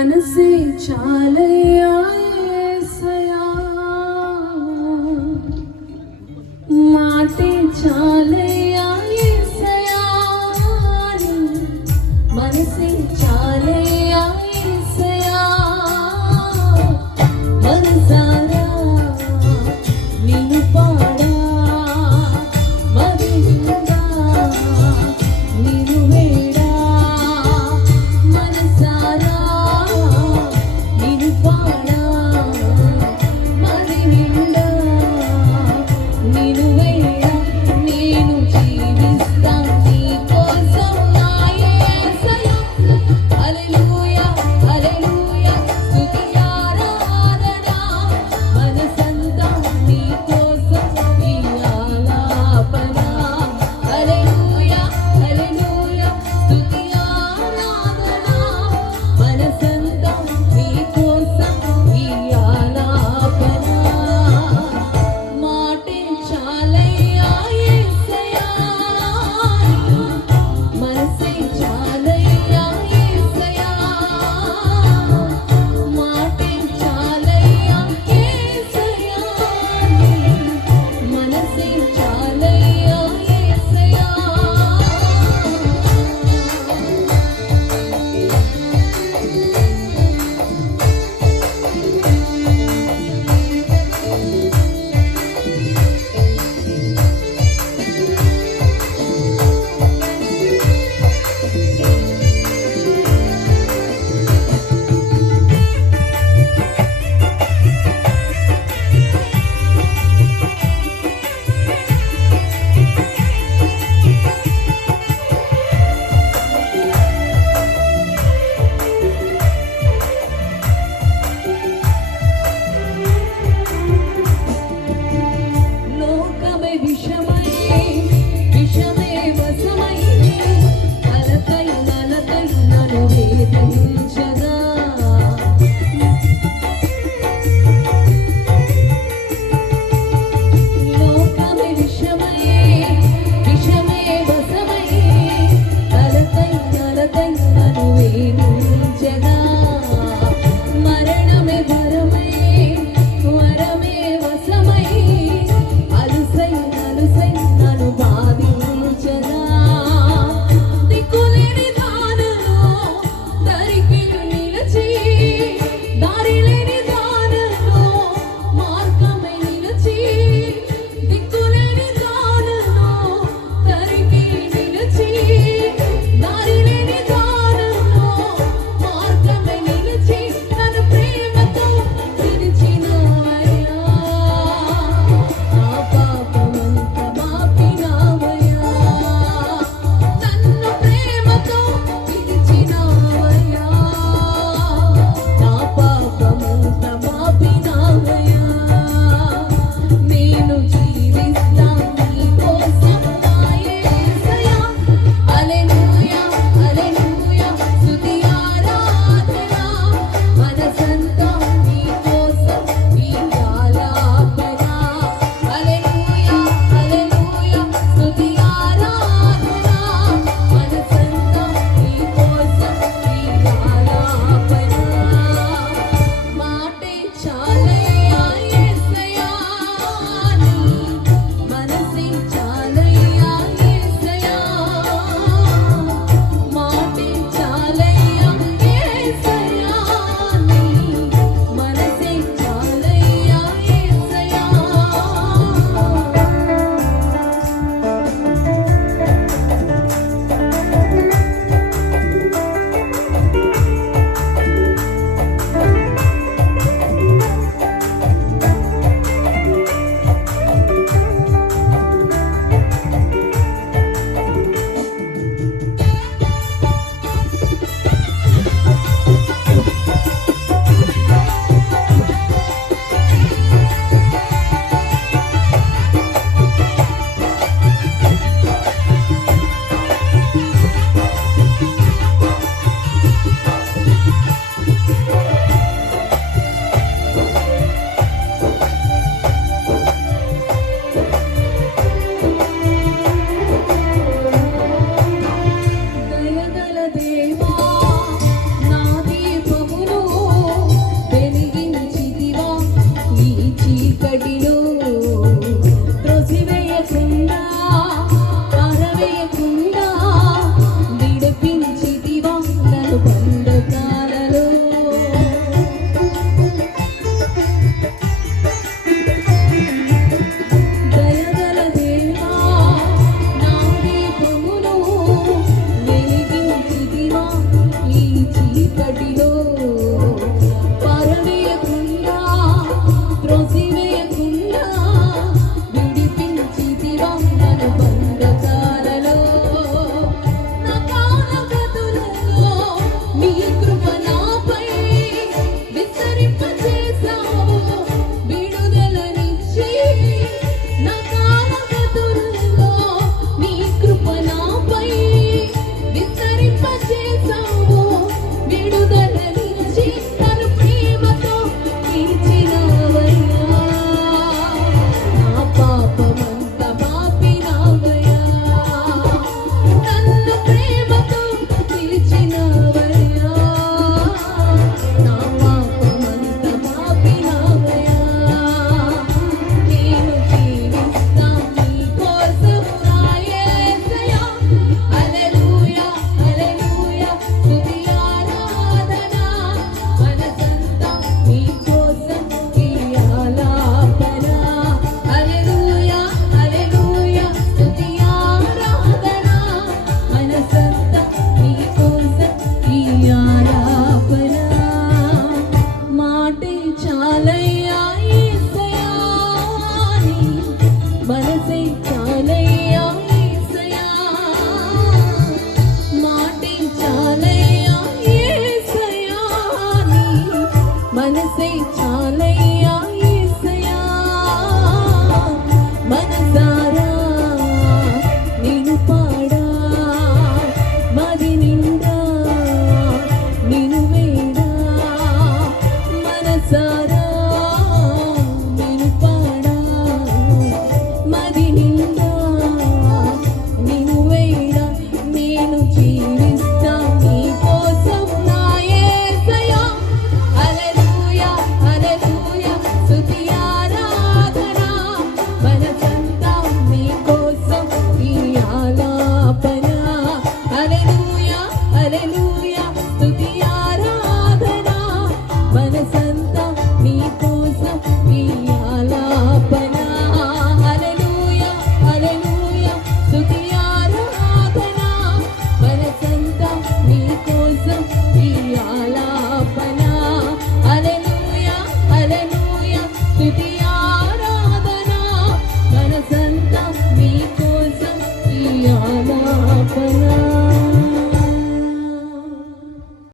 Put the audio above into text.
మనసే చాలయ్యా